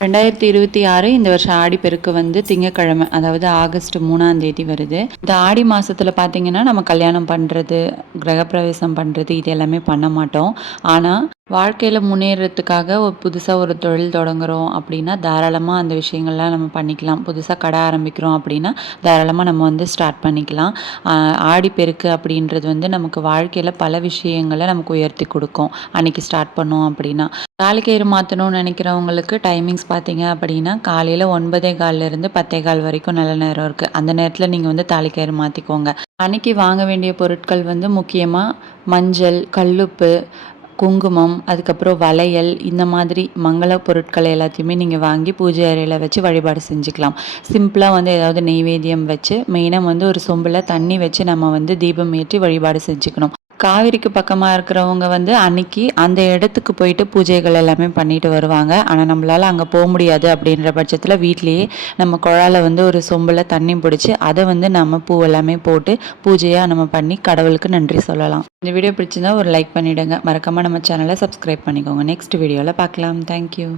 2026 இந்த வருஷம் ஆடிப்பெருக்கு வந்து திங்கக்கிழமை, அதாவது ஆகஸ்ட் 3ஆம் தேதி வருது. இந்த ஆடி மாசத்துல பார்த்தீங்கன்னா, நம்ம கல்யாணம் பண்றது, கிரகப்பிரவேசம் பண்றது இது எல்லாமே பண்ண மாட்டோம். ஆனா, வாழ்க்கையில முன்னேறதுக்காக புதுசா ஒரு தொழில் தொடங்குறோம் அப்படின்னா, தாராளமா அந்த விஷயங்கள்லாம் நம்ம பண்ணிக்கலாம். புதுசா கடை ஆரம்பிக்கிறோம் அப்படின்னா, தாராளமா நம்ம வந்து ஸ்டார்ட் பண்ணிக்கலாம். ஆ ஆடிப்பெருக்கு அப்படின்றது வந்து நமக்கு வாழ்க்கையில பல விஷயங்கள நமக்கு உயர்த்தி குடுக்கும். அன்னைக்கு ஸ்டார்ட் பண்ணோம் அப்படின்னா. தாலிக்கயிறு மாத்தணும்னு நினைக்கிறவங்களுக்கு டைமிங்ஸ் பார்த்தீங்க அப்படின்னா, காலையில 9:15லேருந்து 10:15 வரைக்கும் நல்ல நேரம் இருக்கு. அந்த நேரத்தில நீங்க வந்து தாலிக்கயிறு மாத்திக்கோங்க. அன்னைக்கு வாங்க வேண்டிய பொருட்கள் வந்து முக்கியமா மஞ்சள், கல்லுப்பு, குங்குமம், அதுக்கப்புறம் வளையல் இந்த மாதிரி மங்கள பொருட்கள் எல்லாத்தையுமே நீங்க வாங்கி பூஜை அறையில வச்சு வழிபாடு செஞ்சுக்கலாம். சிம்பிளா வந்து ஏதாவது நெய்வேத்தியம் வச்சு, மெயினா வந்து ஒரு சொம்புல தண்ணி வச்சு நம்ம வந்து தீபம் ஏற்றி வழிபாடு செஞ்சுக்கணும். காவிரிக்கு பக்கமா இருக்கிறவங்க வந்து அன்னைக்கு அந்த இடத்துக்கு போயிட்டு பூஜைகள் எல்லாமே பண்ணிட்டு வருவாங்க. ஆனா, நம்மளால அங்க முடியாது அப்படின்ற பட்சத்தில வீட்லயே நம்ம குழால வந்து ஒரு சொம்புல தண்ணி புடிச்சு, அத வந்து நம்ம பூ எல்லாமே போட்டு பூஜையா நம்ம பண்ணி கடவுளுக்கு நன்றி சொல்லலாம். இந்த வீடியோ பிடிச்சிருந்தா ஒரு லைக் பண்ணிடுங்க. மறக்காம நம்ம சேனல சப்ஸ்கிரைப் பண்ணிக்கோங்க. நெக்ஸ்ட் வீடியோல பார்க்கலாம். Thank you.